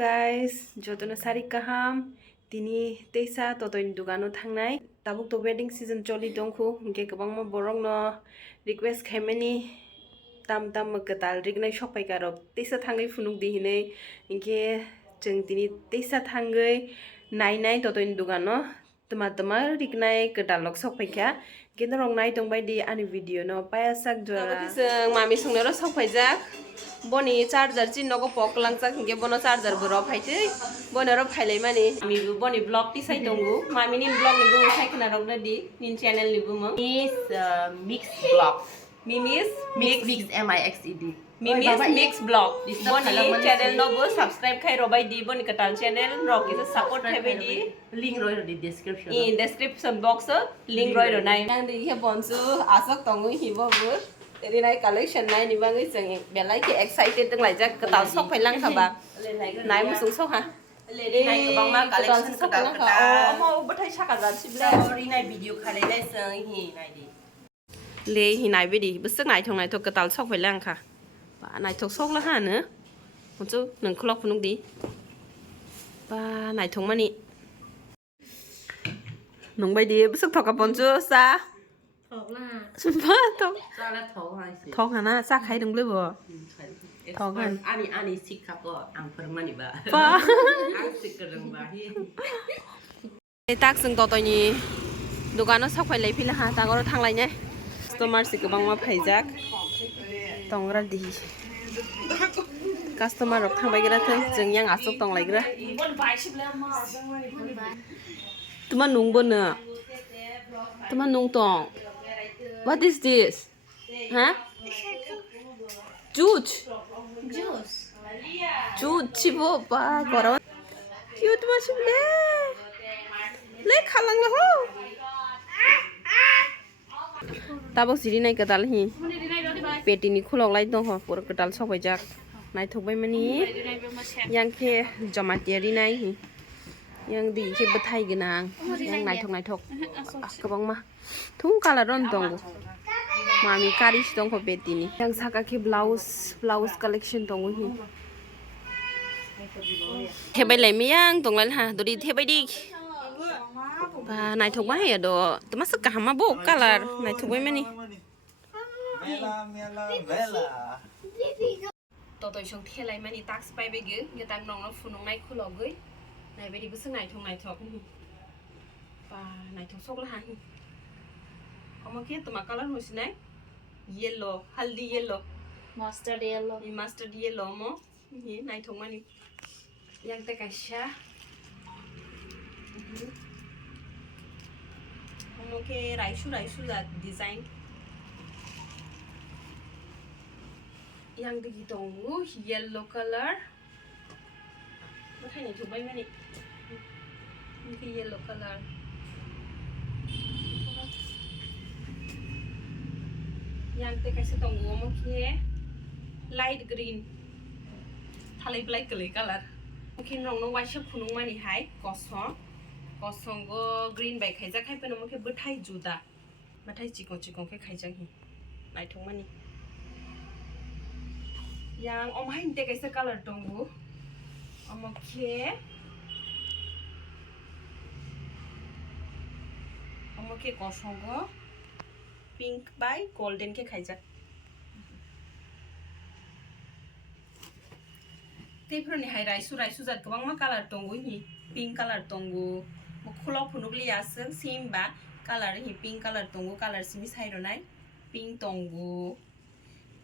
guys, jotono sari kaham tini teisa totoin dugano thangnai tabuk to wedding season choli dongkhu hingke kwbangma borok no request khaimani tam ketal Rignai shopai karok teisa thangai phunuk di hinai hingke जों tini teisa thangai nainai totoin dugano tuma Rignai ketalok sokpaikha kendo rong nai tongbai di ani video no payasak jora जों mami songnaro sokpaijak boni charger chin nogo poklangjak hingke bono charger bo ro phaitei bono ro phailai mani mi boni blog ti sai tongu mami ni blog ni bu sai khana rok di nin channel ni bu mo is mix blog. Mimi's Mix MIXED. Mimi's mix blog. Boni channel no bu subscribe khai robai di boni katal channel rok is support khai bai di Link roi di description. in description box link roi ro nai nang di he bonsu asok tongu hi bo bu teri nai collection nai ni bangai jeng belai ke excited teng lai jak katal sok phailang khaba nai mu sung sok ha Rignai kebangma collection ketal mau bathai saka jan sible Rignai video khalai lai seng hi nai di. le hi nai be di busuk nai thong nai thok katal sok phailang kha ba nai thok sok la ha ne chu nang khlok phunuk di ba nai thong mani nong bai di busuk thok ka pon chu sa Thok la. ba thok Sa la thok hai si. thok hana sa khai dong le bo Thok kan. Ani sik kap ko ang perang mani ba. ba Ang sik kereng ba hi. tak sing to ni dukano sok phai lai phila ha ta goro thang lai ne customer si kubang ma phaijak tongra di customer rok thang bai gra thai jeng yang asok tong lai gra tuma nung bo na tuma nung tong what is this huh juice chibo ba goro cute ma sible le khalang la ho tabok siri nai kadal hi petini khulok lai dong ho pur kadal sobai jak nai thokbai mani yang ke jamatiari nai hi yang di ke bathai ginang yang nai thok kabang ma thung kala ron dong mami kari dong ho petini yang saka ke blouse collection dong hi thebai lai miyang dong lai ha dori thebai di ba nai thok bai do tuma sak ka ma bo color nai thok bai mani to song thelai mani tax pai be ge ye tam nong no funong nai khulog gei nai be di bu sang nai thok ba nai thok sok la han omo ke tuma color ho sinai yellow haldi yellow mustard yellow mo hi nai thok mani yang te kaisha oke raisu la design yang digi tongu yellow color makai ni thubai mani ini yellow color yang te kaisa tongu oke light green thalai blai kelai color oke nong no waisa khunung mani hai kosong go green bai khaijak khai peno moke bathai juda bathai chikon ke khaijak hi nai thong mani yang omai inte kaisa color tongu omoke kosong go pink bai golden ke khaijak tephorni hai raisu jat kwbang ma color tongu hi pink color tongu khulok phunukli aseng simba color hi pink color tongu color simi sairo nai pink tongu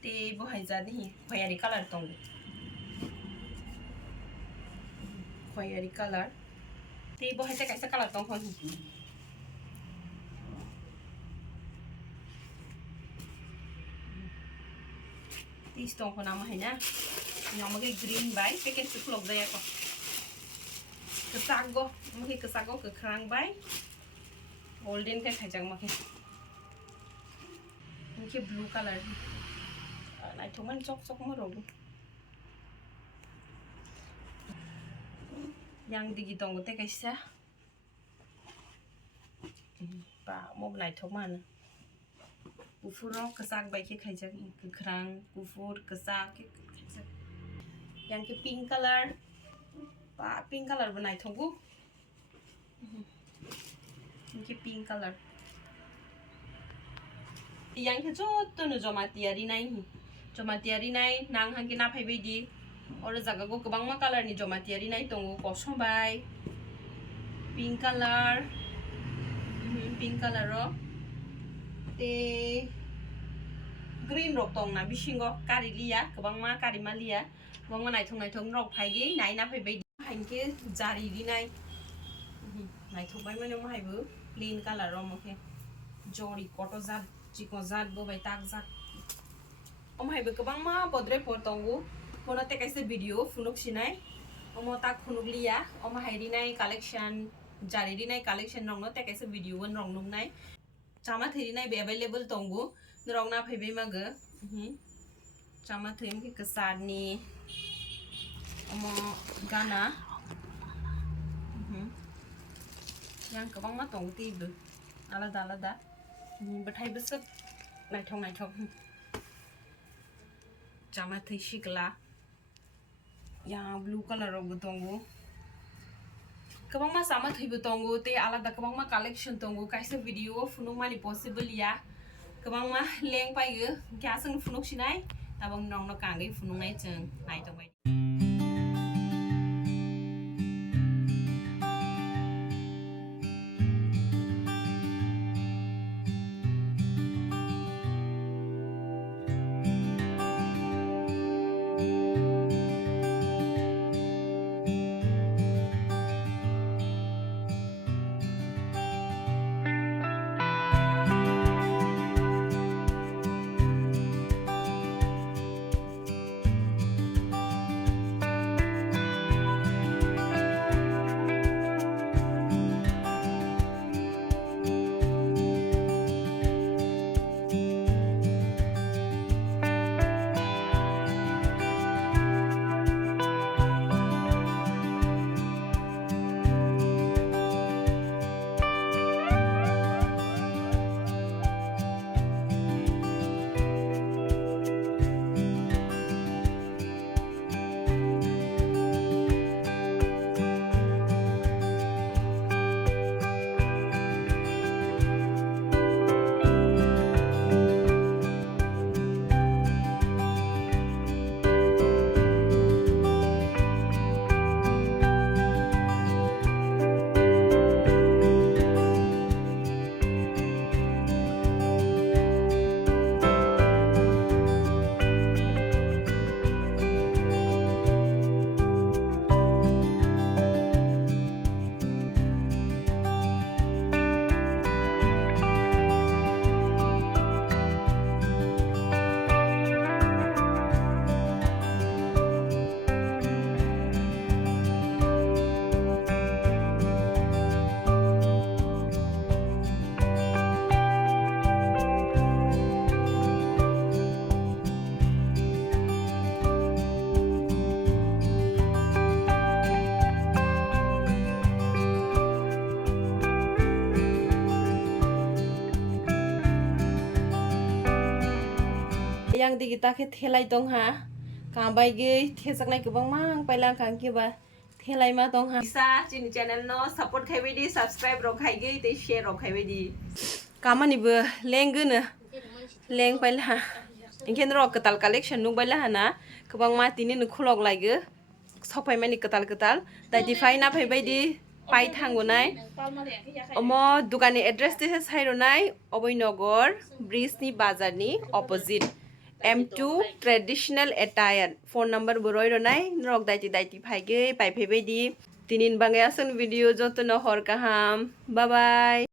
te bo haijat hi khoyari color tongu khoyari color te bo haita kaisa color tong hi tis tong ko nama haina nyamage green bai packet su khulok daya ko kesago mungkin kesago ke kerang bai golden ke kajang mungkin blue color nai thoman sok mo ro yang digi tong te kaisa ba mo nai thoman gufuro kesak bai ke kajang ke kerang gufur kesak ke kajang yang ke pink color बा pink colour बनाई थोंगु इनके pink colour yang ke jotto no joma tiari nai nang hang ke na phai baidi oro jaga go kobang ma color ni joma tiari nai tongo kosom bai pink color ro te green rok tong na bisingo kari liya kobang ma kari ma liya kobang ma nai thong rok phai gi nai na phai baidi hang ke jari ri nai thok bai mane ma haibu plain color ro mo ke jori koto jat Chiko zat bo bai tak zat hai be kabang ma podre portongu mono te kaise video funuk sinai omo tak funuk liya hai ri nai collection jari ri nai collection rong no te kaise video won rong nung nai chama thiri nai be available tongu rong na phai be ma ge chama thim ki kasar ni omo gana yang kabang ma tong ti bu alada Bathai besok naithok jama thai shikla ya blue color ro tongo kabang ma sama thai bu tongo te alada kabang ma collection tongo kaisa video funung mani possible ya kabang ma leng pai ge kya sang funuk sinai tabang nong no kangai funung nai chang nai tong bai yang di kita ke thelai tong ha ka bai ge thejak nai kubang mang paila kang ke ba thelai ma tong ha isa chini channel no support khai bai di subscribe ro khai ge te share ro khai bai di kamani bo leng ge na leng paila ha ingken ro katal collection nu baila ha na kubang ma tini nu khulok lai ge sopai mani katal dai di fai na phai bai di pai thango nai omo dukani address te sai ro nai oboinogor bridge ni bazar ni opposite M2 Traditional Attire phone number boroi ro nai rok daiti phai ge pai phai bai di tinin bangai asan video joto no hor kaham bye bye